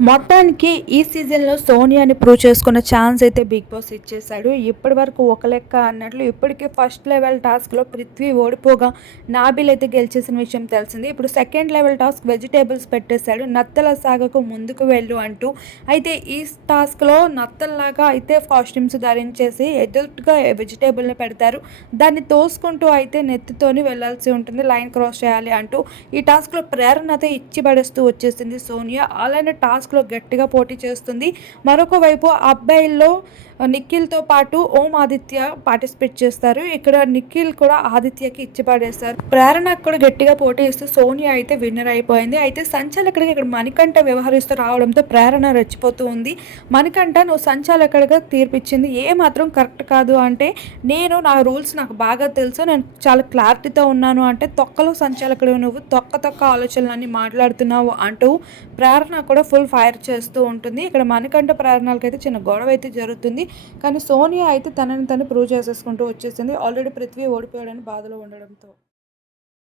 మొత్తానికి ఈ సీజన్లో సోనియాని ప్రూవ్ చేసుకున్న ఛాన్స్ అయితే బిగ్ బాస్ ఇచ్చేశాడు. ఇప్పటి వరకు ఒక లెక్క అన్నట్లు ఇప్పటికే ఫస్ట్ లెవెల్ టాస్క్లో పృథ్వీ ఓడిపోగా నాబిల్ అయితే గెలిచేసిన విషయం తెలిసింది. ఇప్పుడు సెకండ్ లెవెల్ టాస్క్ వెజిటేబుల్స్ పెట్టేశాడు. నత్తల సాగకు ముందుకు వెళ్ళు అంటూ అయితే ఈ టాస్క్లో నత్తల్లాగా అయితే కాస్ట్యూమ్స్ ధరించేసి ఎదురుగా వెజిటేబుల్ని పెడతారు. దాన్ని తోసుకుంటూ అయితే నెత్తితోని వెళ్ళాల్సి ఉంటుంది. లైన్ క్రాస్ చేయాలి అంటూ ఈ టాస్క్లో ప్రేరణ అయితే ఇచ్చి పడేస్తూ వచ్చేసింది సోనియా. అలానే టాస్క్ టాస్క్లో గట్టిగా పోటీ చేస్తుంది. మరొక వైపు అబ్బాయిల్లో నిఖిల్తో పాటు ఓం ఆదిత్య పార్టిసిపేట్ చేస్తారు. ఇక్కడ నిఖిల్ కూడా ఆదిత్యకి ఇచ్చి పడేస్తారు ప్రేరణకు కూడా గట్టిగా పోటీ ఇస్తూ సోనియా అయితే విన్నర్ అయిపోయింది. అయితే సంచాలకుడికి ఇక్కడ మణికంఠ వ్యవహరిస్తూ రావడంతో ప్రేరణ రెచ్చిపోతూ ఉంది. మణికంఠ నువ్వు సంచాలకుడిగా తీర్పిచ్చింది ఏ మాత్రం కరెక్ట్ కాదు అంటే నేను నా రూల్స్ నాకు బాగా తెలుసు నేను చాలా క్లారిటీతో ఉన్నాను అంటే తొక్కలో సంచాలకుడు నువ్వు తొక్క తొక్క ఆలోచనలన్నీ మాట్లాడుతున్నావు అంటూ ప్రేరణ కూడా ఫుల్ ఫైర్ చేస్తూ ఉంటుంది. ఇక్కడ మణికంఠ ప్రేరణలకైతే చిన్న గొడవ అయితే జరుగుతుంది. కానీ సోనియా అయితే తనని తను ప్రూవ్ చేసేసుకుంటూ వచ్చేసింది. ఆల్రెడీ పృథ్వీ ఓడిపోయాడని బాధలో ఉండడంతో.